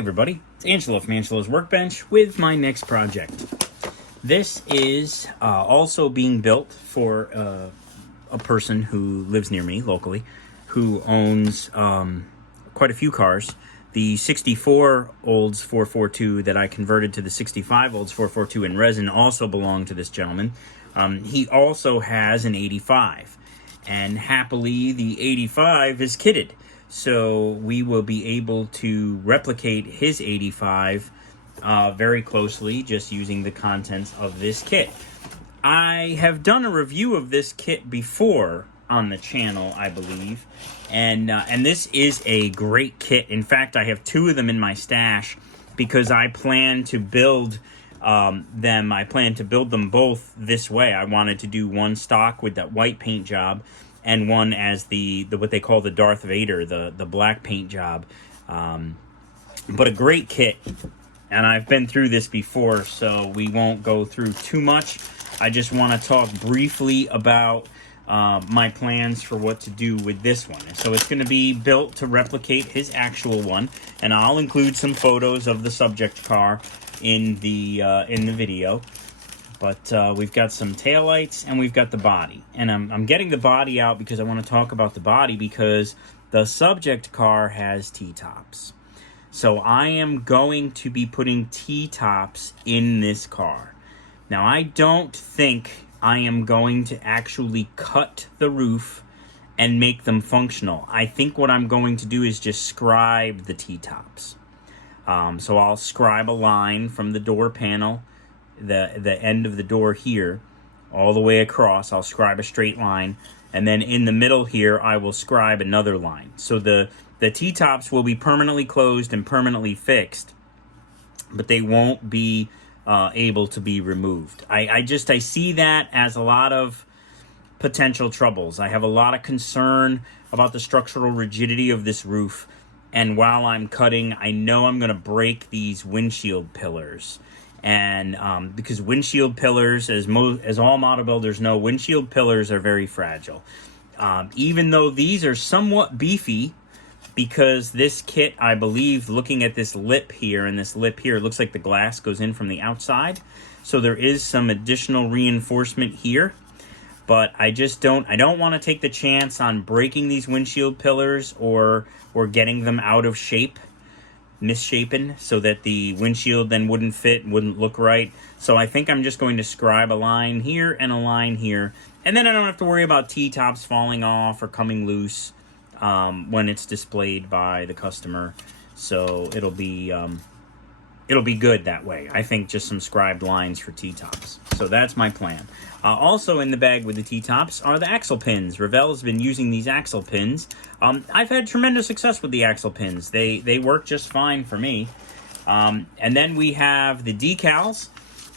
everybody, it's Angelo from Angelo's Workbench with my next project. This is also being built for a person who lives near me locally, who owns quite a few cars. The 64 Olds 442 that I converted to the 65 Olds 442 in resin also belong to this gentleman. He also has an 85, and happily the 85 is kitted. So we will be able to replicate his 85 very closely just using the contents of this kit. I have done a review of this kit before on the channel, I believe, and this is a great kit. In fact, I have two of them in my stash because I plan to build them. I plan to build them both this way. I wanted to do one stock with that white paint job, and one as the what they call the Darth Vader, the black paint job. But a great kit, and I've been through this before, so we won't go through too much. I just want to talk briefly about my plans for what to do with this one. And so it's going to be built to replicate his actual one, and I'll include some photos of the subject car in the video. But we've got some taillights and we've got the body. And I'm getting the body out because I want to talk about the body because the subject car has T-tops. So I am going to be putting T-tops in this car. Now, I don't think I am going to actually cut the roof and make them functional. I think what I'm going to do is just scribe the T-tops. So I'll scribe a line from the door panel, the end of the door here, all the way across. I'll scribe a straight line, and then in the middle here I will scribe another line. So the T-tops will be permanently closed and permanently fixed, but they won't be able to be removed. I see that as a lot of potential troubles. I have a lot of concern about the structural rigidity of this roof, and while I'm cutting, I know I'm going to break these windshield pillars. And because windshield pillars, as all model builders know, windshield pillars are very fragile. Even though these are somewhat beefy, because this kit, I believe, looking at this lip here and this lip here, it looks like the glass goes in from the outside. So there is some additional reinforcement here. But I don't want to take the chance on breaking these windshield pillars or getting them out of shape, misshapen, so that the windshield then wouldn't fit, wouldn't look right. So I think I'm just going to scribe a line here and a line here, and then I don't have to worry about T-tops falling off or coming loose when it's displayed by the customer. So it'll be good that way. I think just some scribed lines for T-tops. So that's my plan. Also in the bag with the T-tops are the axle pins. Revell has been using these axle pins. I've had tremendous success with the axle pins. They work just fine for me. And then we have the decals,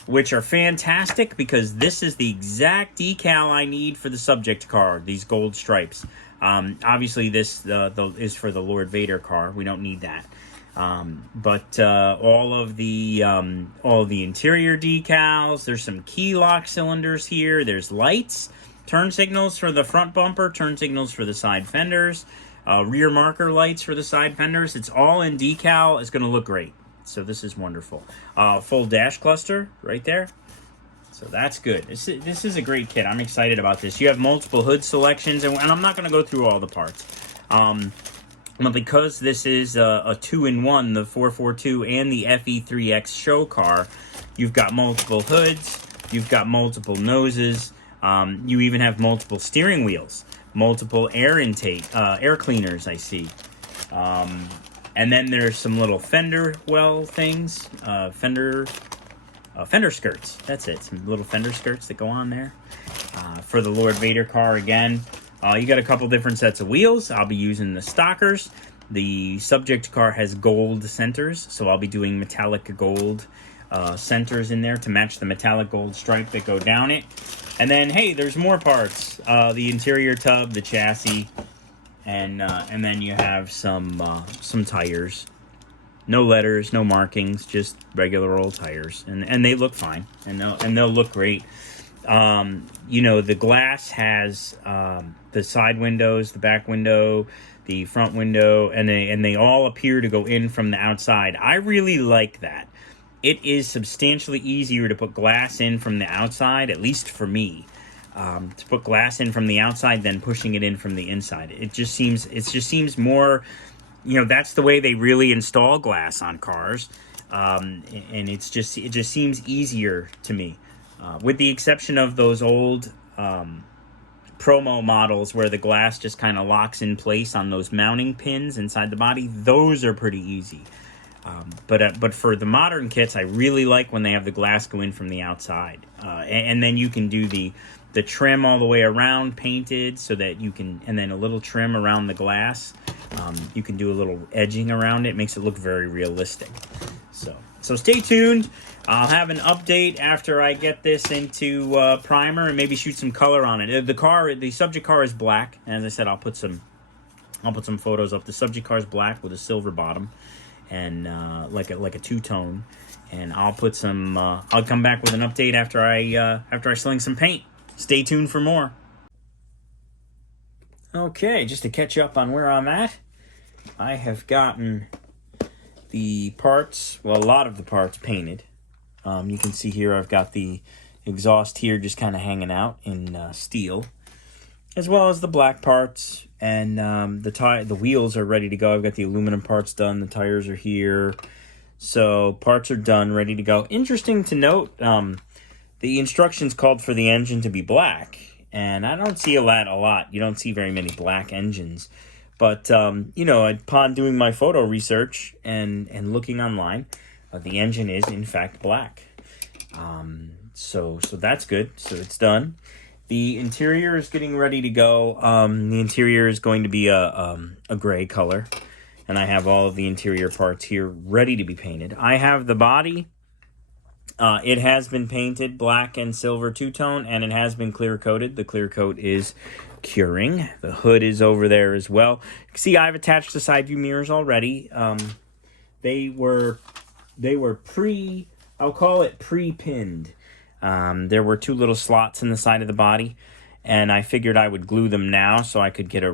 which are fantastic because this is the exact decal I need for the subject car, these gold stripes. Obviously this is for the Lord Vader car. We don't need that. But all of the interior decals, there's some key lock cylinders here, there's lights, turn signals for the front bumper, turn signals for the side fenders, rear marker lights for the side fenders. It's all in decal. It's going to look great. So this is wonderful. Full dash cluster right there. So that's good. This is a great kit. I'm excited about this. You have multiple hood selections, and I'm not going to go through all the parts. But because this is a 2-in-1, the 442 and the FE3X show car, you've got multiple hoods, you've got multiple noses, you even have multiple steering wheels, multiple air intake, air cleaners, I see. And then there's some little fender well things, fender skirts. That's it, some little fender skirts that go on there. For the Lord Vader car again. You got a couple different sets of wheels. I'll be using the stockers. The subject car has gold centers, so I'll be doing metallic gold centers in there to match the metallic gold stripe that go down it. And then, hey, there's more parts. The interior tub, the chassis, and then you have some tires. No letters, no markings, just regular old tires, and they look fine, and they'll look great. You know, the glass has the side windows, the back window, the front window, and they all appear to go in from the outside. I really like that. It is substantially easier to put glass in from the outside, at least for me, to put glass in from the outside than pushing it in from the inside. It just seems more, that's the way they really install glass on cars, and it just seems easier to me, with the exception of those old promo models where the glass just kind of locks in place on those mounting pins inside the body. Those are pretty easy. But for the modern kits, I really like when they have the glass go in from the outside, and then you can do the trim all the way around painted, so that you can, and then a little trim around the glass. You can do a little edging around it. Makes it look very realistic. So stay tuned. I'll have an update after I get this into primer and maybe shoot some color on it. The subject car is black. As I said, I'll put some photos up. The subject car is black with a silver bottom, and like a two-tone. And I'll put some. I'll come back with an update after I sling some paint. Stay tuned for more. Okay, just to catch up on where I'm at, I have gotten the parts, well, a lot of the parts painted. You can see here I've got the exhaust here just kind of hanging out in steel, as well as the black parts, and the wheels are ready to go. I've got the aluminum parts done, the tires are here, so parts are done, ready to go. Interesting to note, the instructions called for the engine to be black, and I don't see that a lot. You don't see very many black engines. But, upon doing my photo research and looking online, the engine is, in fact, black. So that's good. So it's done. The interior is getting ready to go. The interior is going to be a gray color. And I have all of the interior parts here ready to be painted. I have the body. It has been painted black and silver two-tone, and it has been clear-coated. The clear coat is curing. The hood is over there as well. You can see I've attached the side view mirrors already. They were I'll call it pre-pinned. There were two little slots in the side of the body, and I figured I would glue them now so I could get I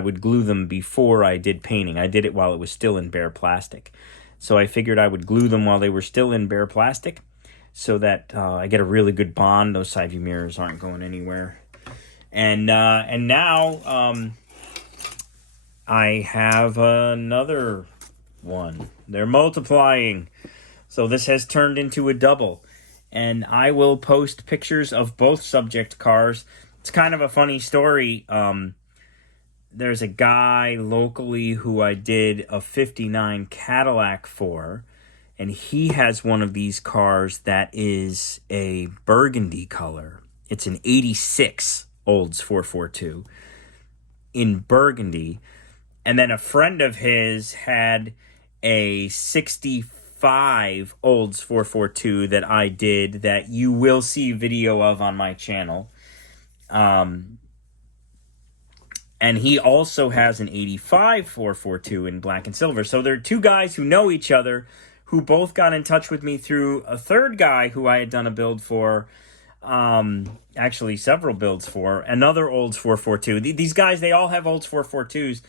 would glue them before I did painting. I did it while it was still in bare plastic. So I figured I would glue them while they were still in bare plastic, so that I get a really good bond. Those side view mirrors aren't going anywhere. And now I have another one. They're multiplying. So this has turned into a double. And I will post pictures of both subject cars. It's kind of a funny story. There's a guy locally who I did a 59 Cadillac for, and he has one of these cars that is a burgundy color. It's an 86 Olds 442 in burgundy. And then a friend of his had a 65 Olds 442 that I did, that you will see video of on my channel. And he also has an 85 442 in black and silver. So there are two guys who know each other, who both got in touch with me through a third guy who I had done a build for, actually several builds for, another Olds 442. These guys, they all have Olds 442s,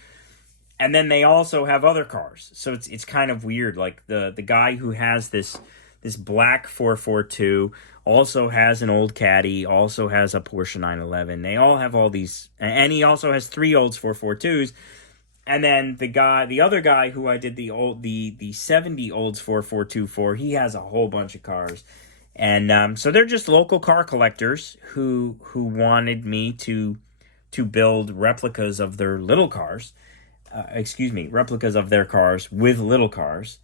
and then they also have other cars. So it's kind of weird. Like the guy who has this black 442 also has an old Caddy, also has a Porsche 911. They all have all these, and he also has three Olds 442s. And then the other guy who I did the 70 Olds 442 for, he has a whole bunch of cars. And so they're just local car collectors who wanted me to build replicas of their little cars. Replicas of their cars with little cars.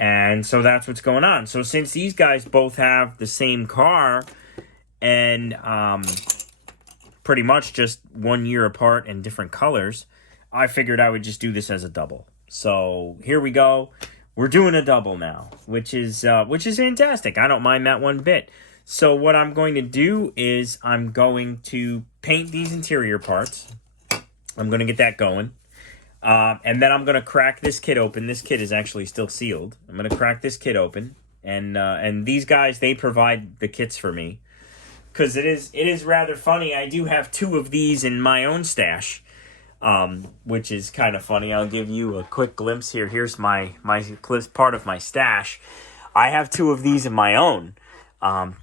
And so that's what's going on. So since these guys both have the same car and pretty much just 1 year apart and different colors, I figured I would just do this as a double. So here we go. We're doing a double now, which is fantastic. I don't mind that one bit. So what I'm going to do is I'm going to paint these interior parts. I'm going to get that going. And then I'm going to crack this kit open. This kit is actually still sealed. I'm going to crack this kit open. And these guys, they provide the kits for me. Because it is rather funny. I do have two of these in my own stash. which is kind of funny. I'll give you a quick glimpse here. Here's my part of my stash. I have 2 of these of my own,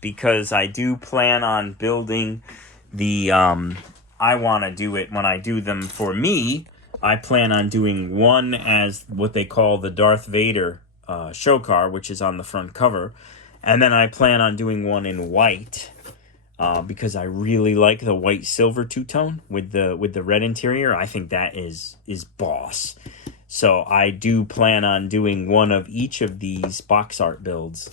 because I do plan on building the, I want to do it when I do them for me. I plan on doing one as what they call the Darth Vader show car, which is on the front cover. And then I plan on doing one in white, because I really like the white silver two-tone with the red interior. I think that is boss. So I do plan on doing one of each of these box art builds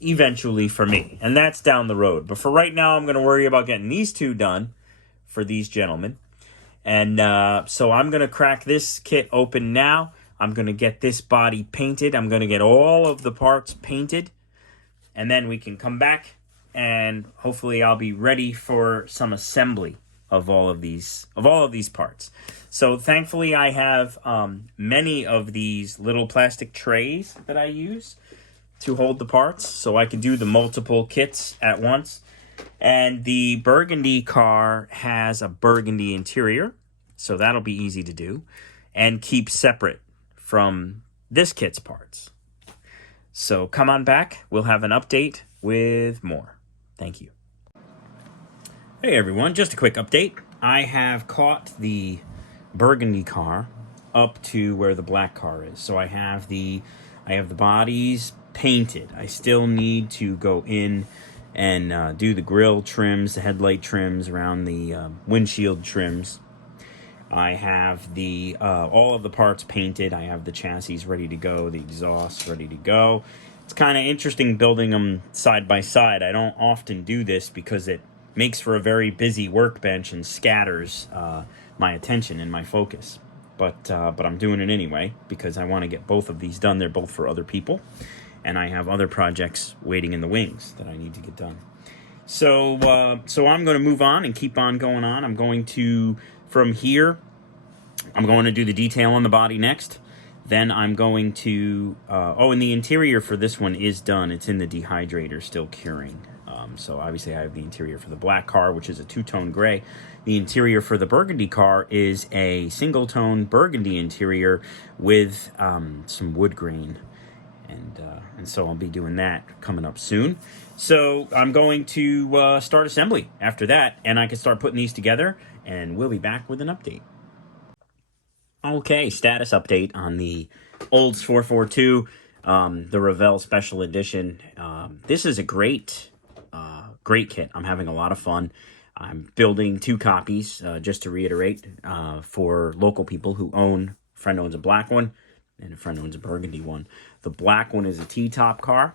eventually for me. And that's down the road. But for right now, I'm going to worry about getting these 2 done for these gentlemen. And so I'm going to crack this kit open now. I'm going to get this body painted. I'm going to get all of the parts painted. And then we can come back and hopefully I'll be ready for some assembly of all of these parts. So thankfully I have many of these little plastic trays that I use to hold the parts, so I can do the multiple kits at once. And the burgundy car has a burgundy interior, so that'll be easy to do and keep separate from this kit's parts. So come on back, we'll have an update with more. Thank you. Hey everyone, just a quick update. I have caught the burgundy car up to where the black car is. So I have the bodies painted. I still need to go in and do the grille trims, the headlight trims, around the windshield trims. I have the all of the parts painted. I have the chassis ready to go, the exhaust ready to go. It's kind of interesting building them side by side. I don't often do this because it makes for a very busy workbench and scatters my attention and my focus. But I'm doing it anyway because I want to get both of these done. They're both for other people, and I have other projects waiting in the wings that I need to get done. So I'm going to move on and keep on going on. I'm going to, from here, I'm going to do the detail on the body next. Then I'm going to, and the interior for this one is done. It's in the dehydrator, still curing. So obviously I have the interior for the black car, which is a two-tone gray. The interior for the burgundy car is a single-tone burgundy interior with some wood grain. And so I'll be doing that coming up soon. So I'm going to start assembly after that, and I can start putting these together, and we'll be back with an update. Okay, status update on the Olds 442, the Revell Special Edition. This is a great kit. I'm having a lot of fun. I'm building 2 copies, just to reiterate, for local people who own. A friend owns a black one, and a friend owns a burgundy one. The black one is a T-top car,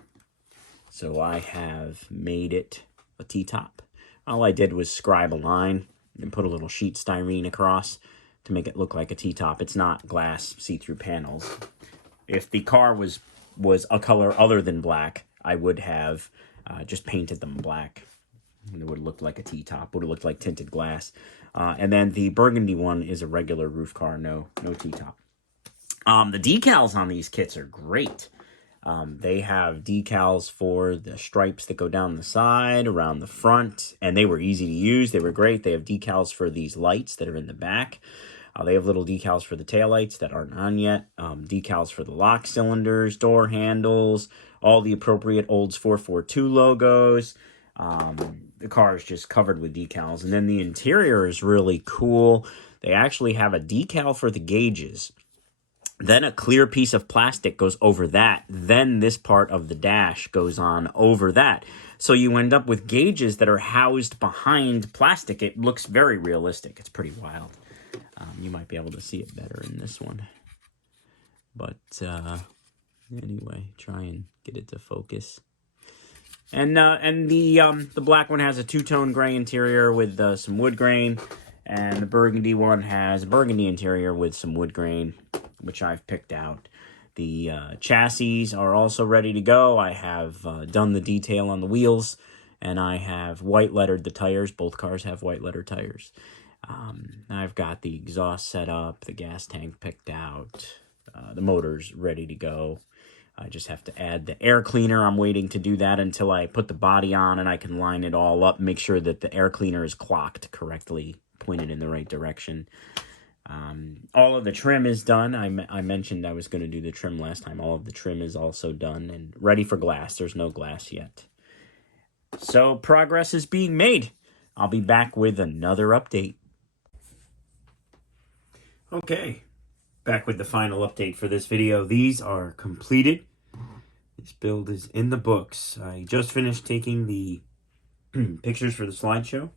so I have made it a T-top. All I did was scribe a line and put a little sheet styrene across to make it look like a T-top. It's not glass see-through panels. If the car was a color other than black, I would have just painted them black. And it would have looked like a T-top. Would have looked like tinted glass. And then the burgundy one is a regular roof car, no T-top. The decals on these kits are great. They have decals for the stripes that go down the side, around the front, and they were easy to use. They were great. They have decals for these lights that are in the back. They have little decals for the taillights that aren't on yet. Decals for the lock cylinders, door handles, all the appropriate Olds 442 logos. The car is just covered with decals. And then the interior is really cool. They actually have a decal for the gauges. Then a clear piece of plastic goes over that. Then this part of the dash goes on over that. So you end up with gauges that are housed behind plastic. It looks very realistic. It's pretty wild. You might be able to see it better in this one. But anyway, try and get it to focus. And the black one has a two-tone gray interior with some wood grain. And the burgundy one has a burgundy interior with some wood grain, which I've picked out. The chassis are also ready to go. I have done the detail on the wheels, and I have white lettered the tires. Both cars have white lettered tires. I've got the exhaust set up, the gas tank picked out, the motor's ready to go. I just have to add the air cleaner. I'm waiting to do that until I put the body on and I can line it all up, make sure that the air cleaner is clocked correctly, pointed in the right direction. All of the trim is done. I mentioned I was going to do the trim last time. All of the trim is also done and ready for glass. There's no glass yet. So progress is being made. I'll be back with another update. Okay, back with the final update for this video. These are completed. This build is in the books. I just finished taking the pictures for the slideshow.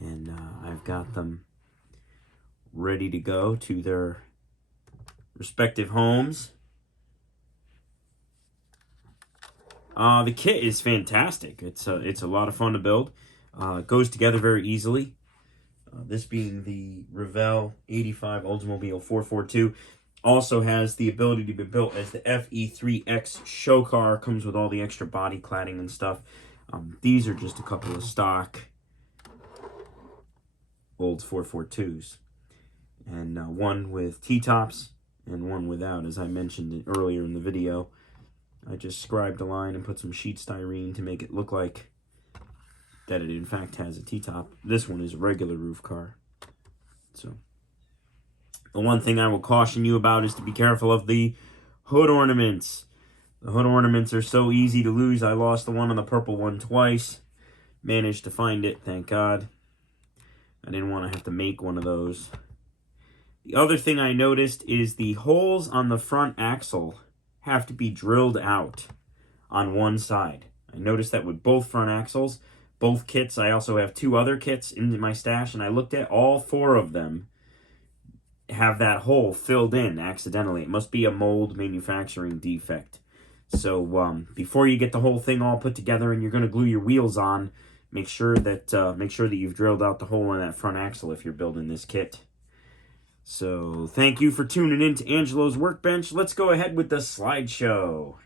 And I've got them ready to go to their respective homes. The kit is fantastic. It's a lot of fun to build. It goes together very easily. This being the Revell 85 Oldsmobile 442. Also has the ability to be built as the FE3X show car. Comes with all the extra body cladding and stuff. These are just a couple of stock Olds 442s. And one with T-tops and one without, as I mentioned earlier in the video. I just scribed a line and put some sheet styrene to make it look like that it in fact has a T-top. This one is a regular roof car. So the one thing I will caution you about is to be careful of the hood ornaments. The hood ornaments are so easy to lose. I lost the one on the purple one twice. Managed to find it, thank God. I didn't want to have to make one of those. The other thing I noticed is the holes on the front axle have to be drilled out on one side. I noticed that with both front axles. Both kits. I also have two other kits in my stash, and I looked at all four of them have that hole filled in accidentally. It must be a mold manufacturing defect. So before you get the whole thing all put together and you're going to glue your wheels on, make sure that you've drilled out the hole in that front axle if you're building this kit. So thank you for tuning in to Angelo's Workbench. Let's go ahead with the slideshow.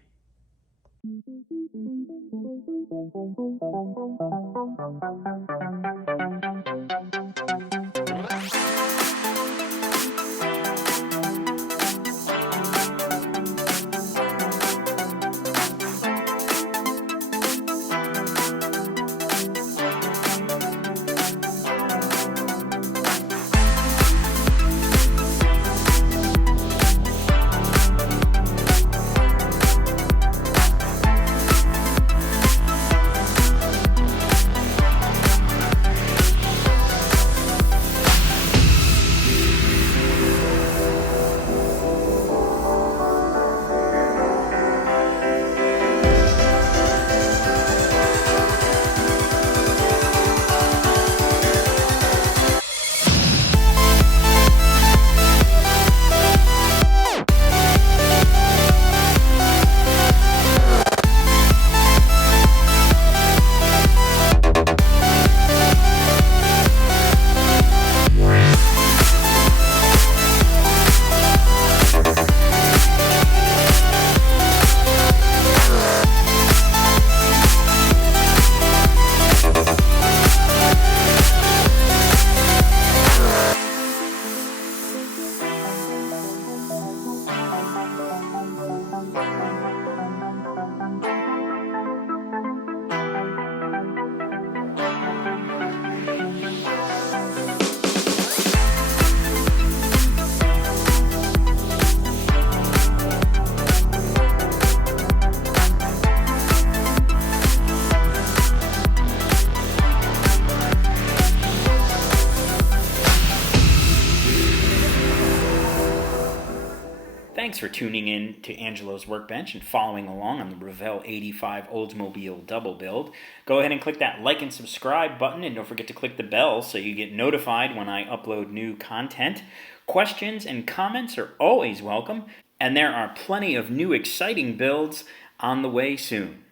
Thanks for tuning in to Angelo's Workbench and following along on the Revell 85 Oldsmobile double build. Go ahead and click that like and subscribe button, and don't forget to click the bell so you get notified when I upload new content. Questions and comments are always welcome, and there are plenty of new exciting builds on the way soon.